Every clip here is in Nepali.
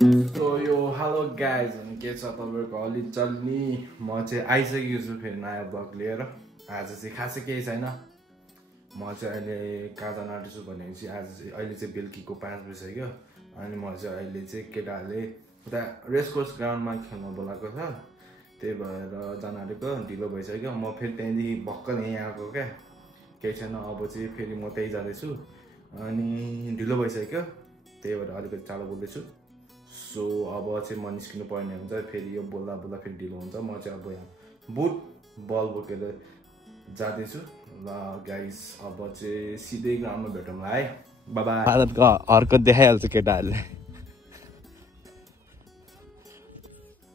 सो यो हेलो गाइज अनि के छ तपाईँको अलि चल्नी म चाहिँ आइसकेको छु फेरि नयाँ ब्लग लिएर। आज चाहिँ खासै केही छैन, म चाहिँ अहिले कहाँ जान आँटेछु भनेपछि अहिले चाहिँ बेलुकीको 5 बजिसक्यो अनि म चाहिँ अहिले चाहिँ केटाहरूले उता रेस कोर्स ग्राउन्डमा खेल्न बोलाएको छ, त्यही भएर जान आँटेको ढिलो भइसक्यो। म फेरि त्यहाँदेखि भर्खर यहीँ आएको क्या, केही छैन। अब चाहिँ फेरि म त्यही जाँदैछु अनि ढिलो भइसक्यो, त्यही भएर अलिकति चाँडो बोल्दैछु। सो अब चाहिँ म निस्किनु पर्ने हुन्छ, फेरि यो बोल्दा बोल्दा फेरि ढिलो हुन्छ। म चाहिँ अब यहाँ बुट बल बोकेर जाँदैछु ल गाइस। अब चाहिँ सिधै ग्राउन्डमा भेटौँला है, बाबा। भारतको हरकत देखाइहाल्छ केटाहरूले।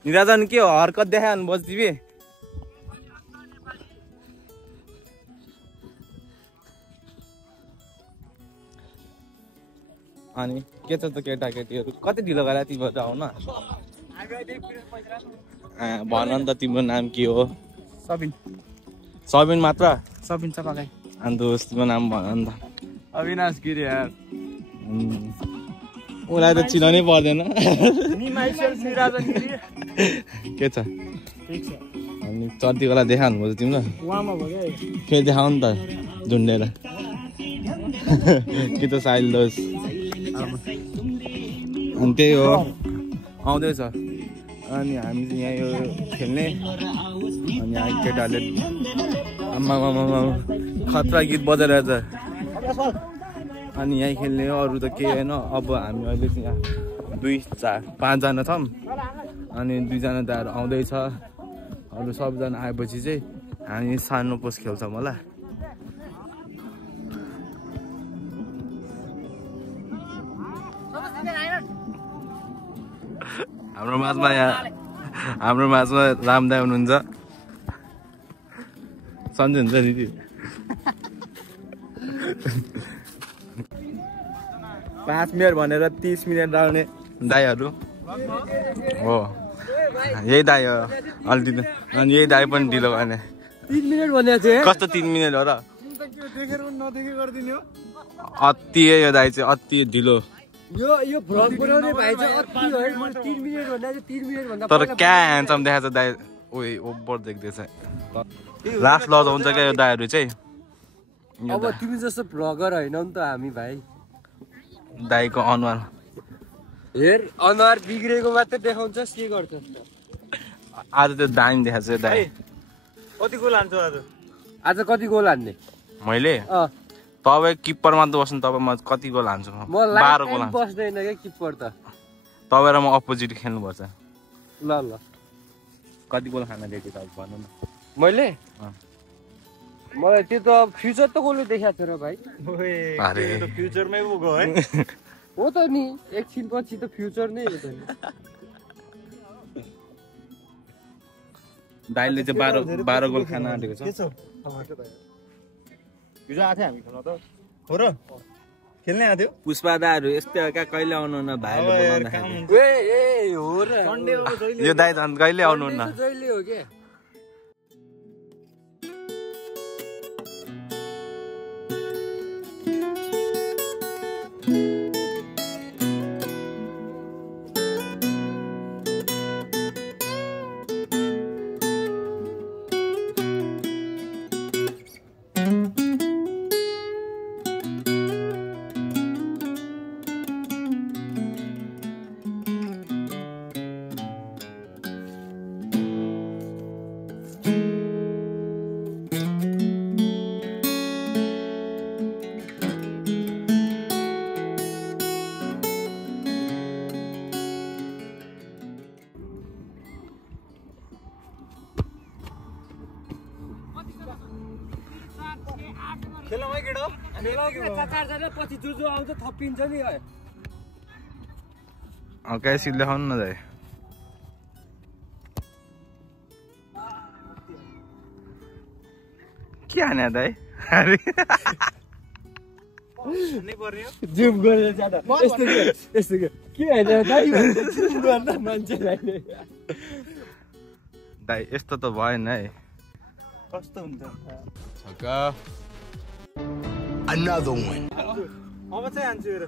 निराजन के हो हरकत देखाइहाल्नु बस तिमी? अनि के छ त केटाकेटीहरू, कति ढिलो गरे तिमीहरू आउन? भन नि त तिम्रो नाम के हो? सबिन। सबिन मात्र? सबिन चपागाई। अनि दोस्त तिम्रो नाम भन नि त। अविनाश गिरी यार। उसलाई त चिनाउनै पर्दैन। के छ? ठीक छ। अनि चर्तीकोलाई देखाउनु पर्छ तिमीलाई? उहाँमा भयो फेरि देखाउ नि त झुन्डेर। कि त साइल दोस्त। अनि त्यही हो आउँदैछ। अनि हामी चाहिँ यहाँ यो खेल्ने अनि यहाँ केटाहरूले आम्मा खतरा गीत बजाइरहेछ। अनि यहीँ खेल्ने हो, अरू त केही होइन। अब हामी अहिले चाहिँ यहाँ 2, 4, 5 जना छौँ अनि 2 जना दाहरू आउँदैछ। अरू सबजना आएपछि चाहिँ हामी सानो पोस्ट खेल्छौँ होला। हाम्रो माझमा रामदाई हुनुहुन्छ, सन्चै हुन्छ दिदी? 5 मिनट भनेर 30 मिनट लाग्ने दाईहरू हो, यही दाई हो अलि। अनि यही दाई पनि ढिलो गर्ने। 3 मिनेट भनेको चाहिँ कस्तो 3 मिनट हो र? अति यो दाई चाहिँ अति ढिलो। यो भ्लग बनाउने भाइ चाहिँ अति हो। 3 मिनेट भन्दा चाहिँ 3 मिनेट भन्दा तर क्या ह्यान्डसम देखाएको छ दाई, ओइ ओभर देख्दैछ। लास्ट लज हुन्छ क्या यो दाईहरू चाहिँ। अब तिमी जस्तो भ्लगर हैनौ नि त हामी भाइ। दाईको अनुहार हेर, अनुहार बिग्रेको मात्र देखाउँछस्, के गर्छस्? आज त्यो दामी देखाएको छ दाई। कति गोल हान्छौ आज कति गोल हान्ने? मैले तपाईँ किप्परमा त बस्नु, तपाईँ म कति गोल हान्छु? म 12 गोल हान्छु। बस्दैन क्या किप्पर त। तपाईँ र म अपोजिट खेल्नुपर्छ। ल ल कति गोल खान दिएको त भन्नु न। मैले मलाई त्यो त फ्युचर त कसले देखाएको छ र भाइ? अरे फ्युचरमै पुग्यो है। हो त नि, एकछिन पछि त फ्युचर नै हो त नि। दाइले चाहिँ 12 गोल खान आँटेको छ। हिजो आएको थियो हामी खेल्न त हो र? खेल्नै आएको थियो। पुष्पा दाहरू यस्तै हो क्या, कहिले आउनुहुन्न भाइले बोलाउँदाखेरि? ए हो र, यो दाइ झन् कहिले आउनुहुन्न? जहिले हो के? खेलमै केटो पछि जो आउँछ थपिन्छ नि। कैसी लेखाउनु न दाइ। के हाने दाइ? जिम गरेर जाँदा यस्तो के होइन दाइ जिम गर्दा मान्छेलाई दाइ यस्तो त भएन है। कस्तो हुन्छ? छक्का। Another one. अब चाहिँ हान्छु हेर।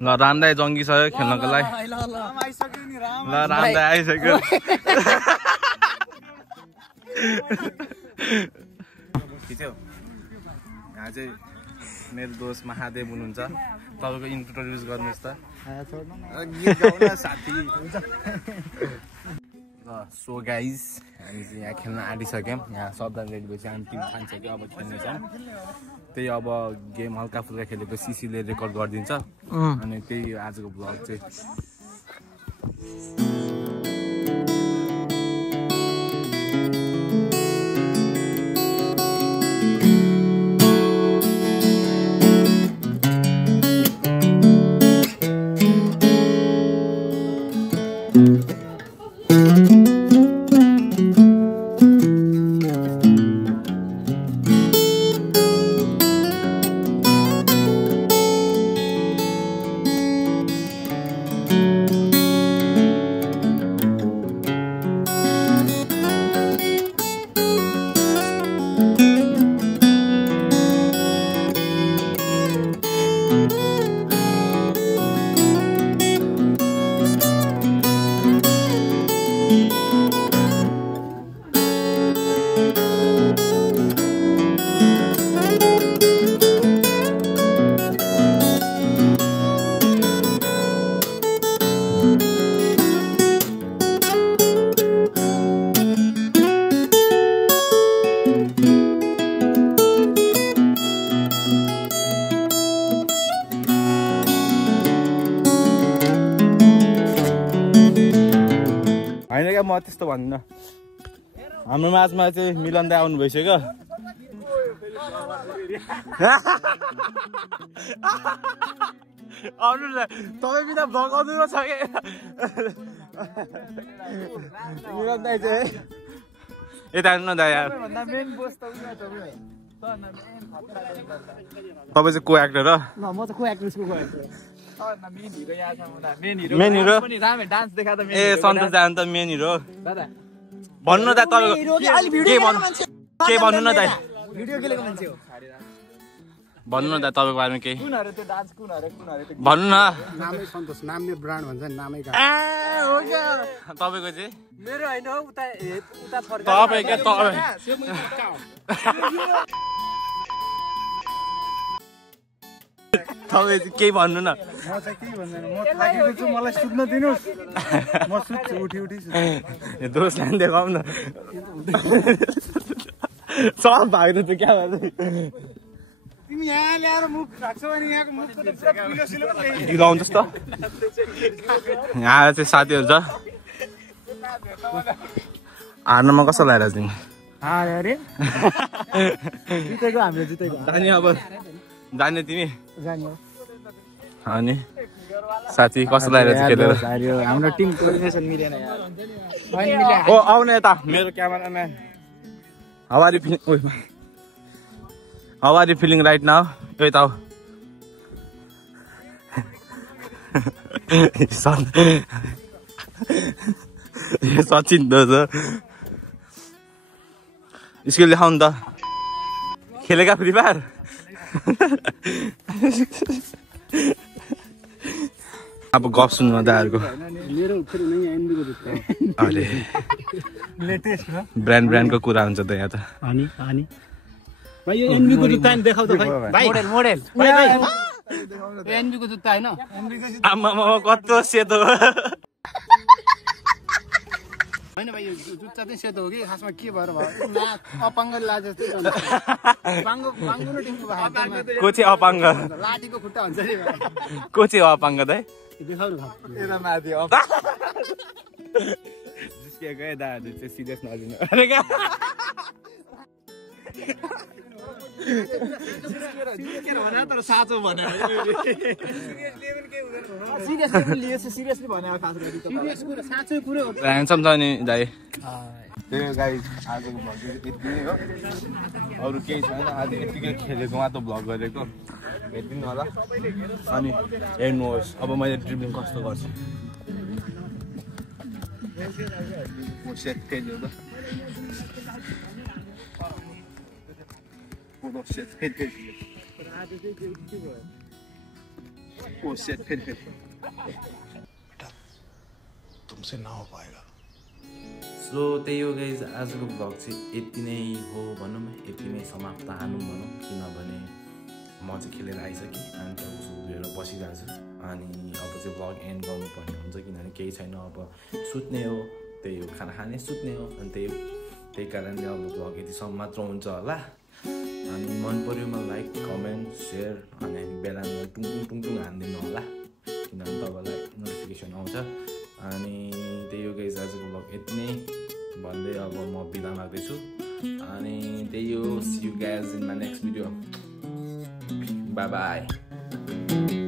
ल रामदाई जङ्गिसक्यो खेल्नको लागि ल रामदाई आइसक्यो यहाँ चाहिँ मेरो दोस्त महादेव हुनुहुन्छ तपाईँको इन्ट्रोड्युस गर्नुहोस् त साथी ल सो गाइज हामी चाहिँ यहाँ खेल्न आँटिसक्यौँ यहाँ सबजना रेडी भएपछि हामी टिम खानिसक्यो अब खेल्नेछौँ त्यही अब गेम हल्का फुल्का खेलेको सिसीले रेकर्ड गरिदिन्छ अनि त्यही आजको भ्लग चाहिँ होइन क्या म त्यस्तो भन्दिनँ हाम्रो माझमा चाहिँ मिलन दाइ आउनु भइसक्यो आउनु न तपाईँ बिना भगाउनु छ कि मिलन दाइ चाहिँ यता आउनु न दाइ यार तपाईँ चाहिँ को एक्टर हो म चाहिँ को एक्ट्रेसको मेन हिरो ए सन्तोष दाइ अन्त मेन हिरो भन्नु न दाइ तपाईँको के भन्नु न दाइ भन्नु न दाइ तपाईँको बारेमा केही भन्नु न नामै सन्तोष नाम मेरो ब्रान्ड भन्छ नि नामै तपाईँको चाहिँ मेरो होइन उता तपाईँ क्या तपाईँ तपाईँ केही भन्नु न म चाहिँ केही भन्दैन म थाकेको छु मलाई सुत्न दिनुहोस् म सुत्छु उठी दोष लाइन देखाउँ न सब भाग्नु त क्या भन्छ तिमी यहाँ ल्याएर मुख राख्छौ अनि यहाँको मुखको त पुरा पिलो सिलो आउँछस् त यहाँ चाहिँ साथीहरू छ हार्नमा कसो लगाएर तिमी अरे जितेको हामीले जितेको जाने अब जाने तिमी जान्यो अनि साथी कसो लगाएर खेलेर हाम्रो टिम कोअर्डिनेसन मिलेन यार ओ आउने यता मेरो cameraman how are you feeling right now यता आऊ सचिन त स्कुल देखाउनु त खेलेका फ्री फायर अब गफ सुन्नु दाहरूको अरे ब्रान्डको कुरा हुन्छ त यहाँ त भाइ यो एनबी को जुत्ता नि देखाउ त भाइ मोडेल भाइ एनबी को जुत्ता हैन आमा कस्तो सेतो हैन भाइ यो जुत्ता चाहिँ सेतो हो कि खासमा के भएर भयो अपाङ्ग लाज जस्तो पाङ्गो न टिमको भाइ को चाहिँ अपाङ्ग लाटीको खुट्टा हुन्छ नि भाइ को चाहिँ अपाङ्ग दाइ देखाउ न यता माथि जिस्किएको है दाहरू चाहिँ सिरियस नलिनु अरे क्या तर साँचो भनेर सिरियसली लिएछ सिरियसली भनेको खास गरी सिरियस कुरा साँचो कुरा हो ह्यान्डसम छ नि दाइ त्यही गाइस आजको भ्लग यति नै हो अरू केही छैन आज यतिकै खेलेको मात्र भ्लग गरेको हेरिदिनु होला अनि हेर्नुहोस् अब मैले ड्रिब्लिङ कस्तो गर्छु सेट खेल्यो त Oh shit, hit. Oh shit, hit. तुमसे ना हो पाएगा। सो त्यही हो गाइज आजको ब्लग चाहिँ यति नै हो भनौँ यति नै समाप्त हानौँ भनौँ किनभने म चाहिँ खेलेर आइसकेँ अनि त उसो लिएर बसिरहेको छु अनि अब चाहिँ ब्लग एन्ड गर्नुपर्ने हुन्छ किनभने केही छैन अब सुत्ने हो त्यही हो खाना खाने सुत्ने हो अनि त्यही कारणले अब ब्लग यतिसम्म मात्र हुन्छ होला अनि मन पऱ्योमा लाइक कमेन्ट सेयर अनि बेलामा टुङ हानिदिनु होला किनभने तपाईँलाई नोटिफिकेसन आउँछ अनि त्यही हो गाइज आजको ब्लग यति नै भन्दै अब म बिदा माग्दैछु अनि त्यही हो see you guys in my next video bye by